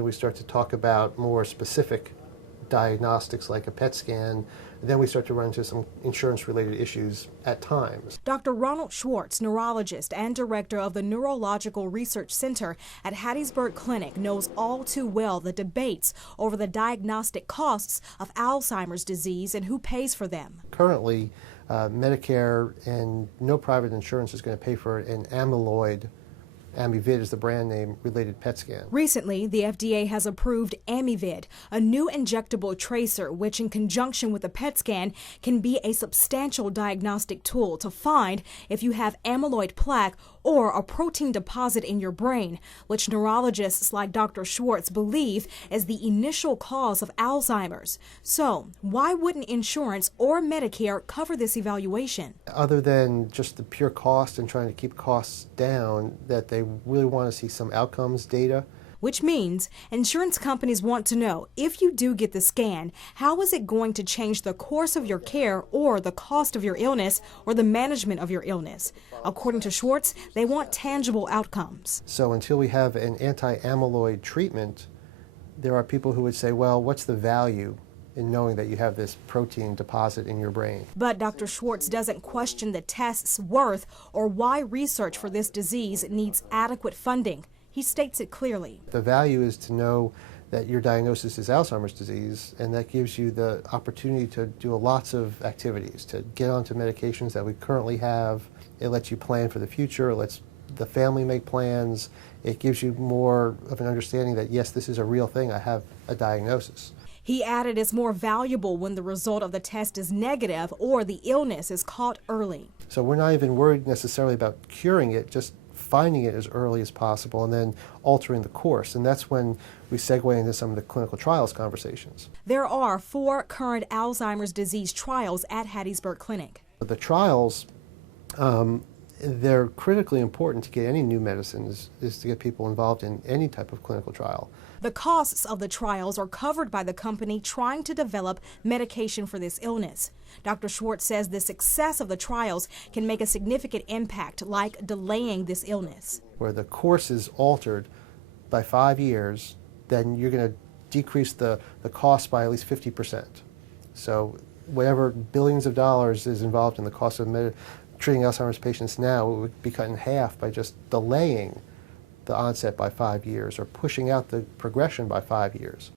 We start to talk about more specific diagnostics like a PET scan, then we start to run into some insurance-related issues at times. Dr. Ronald Schwartz, neurologist and director of the Neurological Research Center at Hattiesburg Clinic, knows all too well the debates over the diagnostic costs of Alzheimer's disease and who pays for them. Currently, Medicare and no private insurance is going to pay for an amyloid. Amyvid is the brand name, related PET scan. Recently, the FDA has approved Amyvid, a new injectable tracer which, in conjunction with a PET scan, can be a substantial diagnostic tool to find if you have amyloid plaque or a protein deposit in your brain, which neurologists like Dr. Schwartz believe is the initial cause of Alzheimer's. So, why wouldn't insurance or Medicare cover this evaluation? Other than just the pure cost and trying to keep costs down, that they really want to see some outcomes data. Which means insurance companies want to know, if you do get the scan, how is it going to change the course of your care or the cost of your illness or the management of your illness? According to Schwartz, they want tangible outcomes. So until we have an anti-amyloid treatment, there are people who would say, well, what's the value in knowing that you have this protein deposit in your brain? But Dr. Schwartz doesn't question the test's worth or why research for this disease needs adequate funding. He states it clearly. The value is to know that your diagnosis is Alzheimer's disease, and that gives you the opportunity to do lots of activities, to get onto medications that we currently have. It lets you plan for the future, it lets the family make plans. It gives you more of an understanding that, yes, this is a real thing, I have a diagnosis. He added it's more valuable when the result of the test is negative or the illness is caught early. So we're not even worried necessarily about curing it, just finding it as early as possible and then altering the course. And that's when we segue into some of the clinical trials conversations. There are 4 current Alzheimer's disease trials at Hattiesburg Clinic. The trials, they're critically important to get any new medicines, is to get people involved in any type of clinical trial. The costs of the trials are covered by the company trying to develop medication for this illness. Dr. Schwartz says the success of the trials can make a significant impact, like delaying this illness. Where the course is altered by 5 years, then you're going to decrease the cost by at least 50%. So whatever billions of dollars is involved in the cost of treating Alzheimer's patients now, it would be cut in half by just delaying the onset by 5 years or pushing out the progression by 5 years.